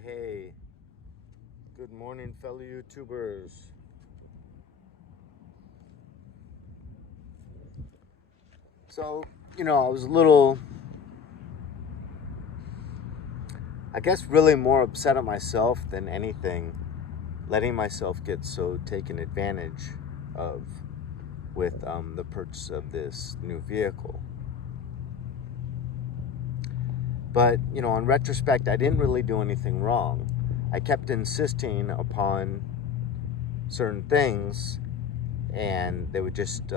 Hey, good morning, fellow YouTubers. So, I was a little, I guess, really more upset at myself than anything, letting myself get so taken advantage of with the purchase of this new vehicle. But, in retrospect, I didn't really do anything wrong. I kept insisting upon certain things, and they would just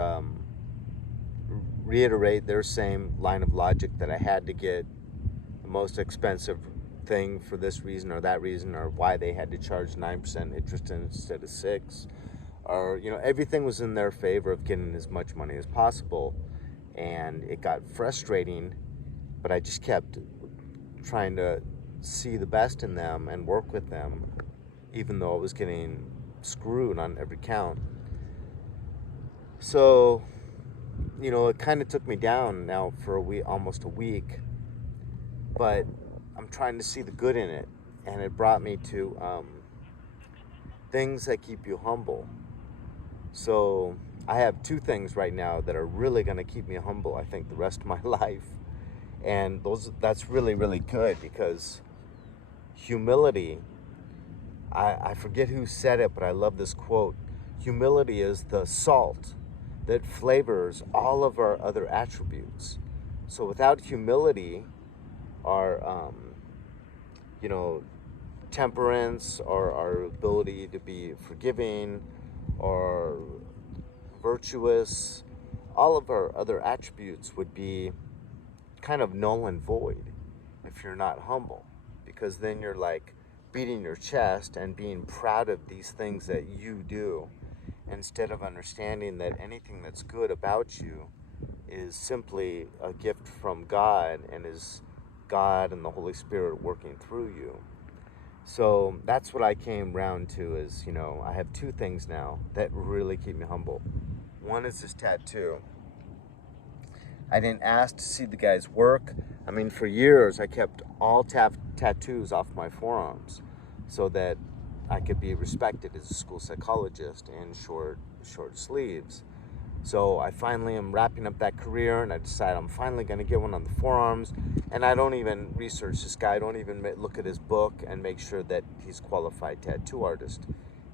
reiterate their same line of logic that I had to get the most expensive thing for this reason or that reason, or why they had to charge 9% interest instead of 6, or everything was in their favor of getting as much money as possible. And it got frustrating, but I just kept trying to see the best in them and work with them, even though I was getting screwed on every count. So it kind of took me down now for a week, almost a week, but I'm trying to see the good in it, and it brought me to things that keep you humble. So I have two things right now that are really going to keep me humble, I think, the rest of my life, and that's really, really good, because humility, I forget who said it, but I love this quote. Humility is the salt that flavors all of our other attributes. So without humility, our you know temperance, or our ability to be forgiving or virtuous, all of our other attributes would be kind of null and void if you're not humble, because then you're like beating your chest and being proud of these things that you do, instead of understanding that anything that's good about you is simply a gift from God, and is God and the Holy Spirit working through you. So that's what I came round to, is, I have two things now that really keep me humble. One is this tattoo. I didn't ask to see the guy's work. I mean, for years I kept all tattoos off my forearms so that I could be respected as a school psychologist in short sleeves. So I finally am wrapping up that career, and I decide I'm finally going to get one on the forearms. And I don't even research this guy. I don't even look at his book and make sure that he's a qualified tattoo artist.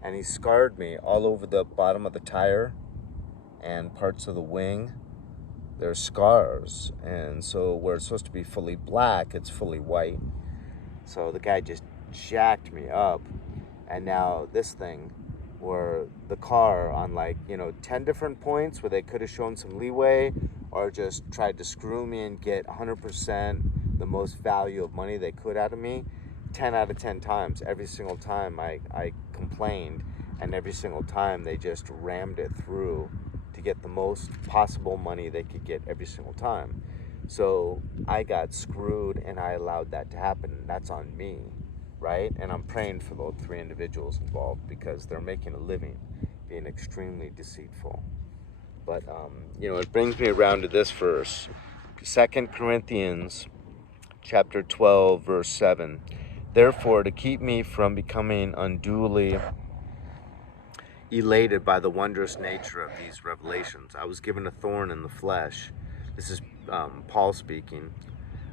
And he scarred me all over the bottom of the tire and parts of the wing. There's scars, and so where it's supposed to be fully black, it's fully white. So the guy just jacked me up. And now this thing, where the car on 10 different points where they could have shown some leeway, or just tried to screw me and get 100% the most value of money they could out of me, 10 out of 10 times, every single time I complained, and every single time they just rammed it through to get the most possible money they could get every single time. So I got screwed, and I allowed that to happen. That's on me, right? And I'm praying for those three individuals involved, because they're making a living being extremely deceitful. But it brings me around to this verse, 2 Corinthians chapter 12, verse 7. Therefore, to keep me from becoming unduly elated by the wondrous nature of these revelations, I was given a thorn in the flesh. This is Paul speaking,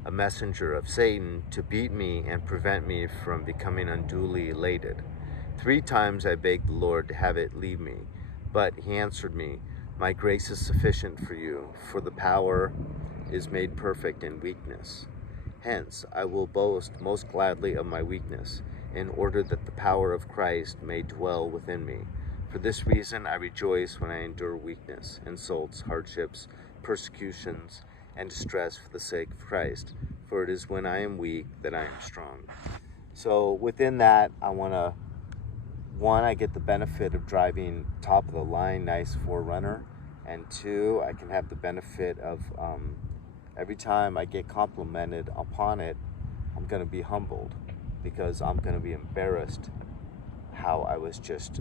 a messenger of Satan, to beat me and prevent me from becoming unduly elated. 3 times I begged the Lord to have it leave me, but he answered me, my grace is sufficient for you, for the power is made perfect in weakness. Hence, I will boast most gladly of my weakness, in order that the power of Christ may dwell within me. For this reason I rejoice when I endure weakness, insults, hardships, persecutions, and distress for the sake of Christ. For it is when I am weak that I am strong. So within that, I get the benefit of driving top of the line, nice 4Runner, and 2, I can have the benefit of every time I get complimented upon it, I'm going to be humbled, because I'm going to be embarrassed how I was just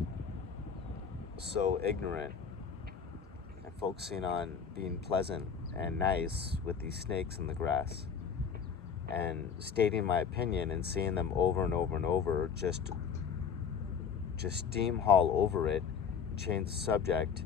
so ignorant and focusing on being pleasant and nice with these snakes in the grass. and stating my opinion and seeing them over and over and over, just steamhaul over it, change the subject,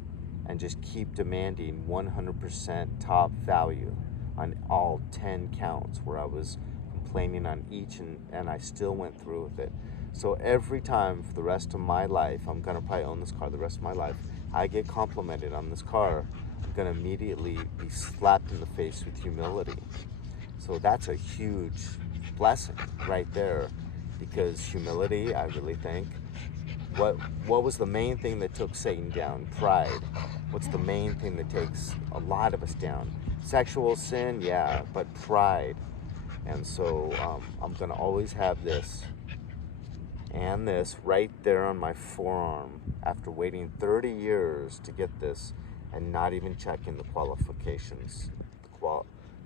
and just keep demanding 100% top value on all 10 counts where I was complaining on each, and I still went through with it. So every time for the rest of my life, I'm gonna probably own this car the rest of my life, I get complimented on this car, I'm gonna immediately be slapped in the face with humility. So that's a huge blessing right there, because humility, I really think, what was the main thing that took Satan down? Pride. What's the main thing that takes a lot of us down? Sexual sin, yeah, but pride. And so I'm gonna always have this and this right there on my forearm after waiting 30 years to get this and not even checking the qualifications,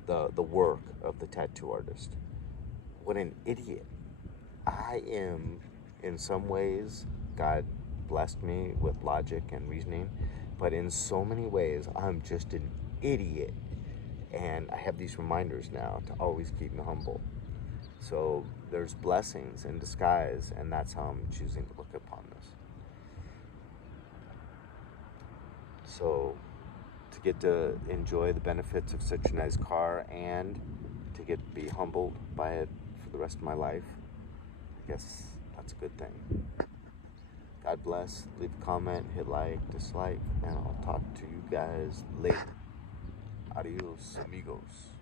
the work of the tattoo artist. What an idiot. I am, in some ways, God blessed me with logic and reasoning, but in so many ways, I'm just an idiot. And I have these reminders now to always keep me humble. So there's blessings in disguise, and that's how I'm choosing to look upon this. So to get to enjoy the benefits of such a nice car and to get to be humbled by it for the rest of my life, I guess that's a good thing. God bless. Leave a comment, hit like, dislike, and I'll talk to you guys later. Adios, amigos.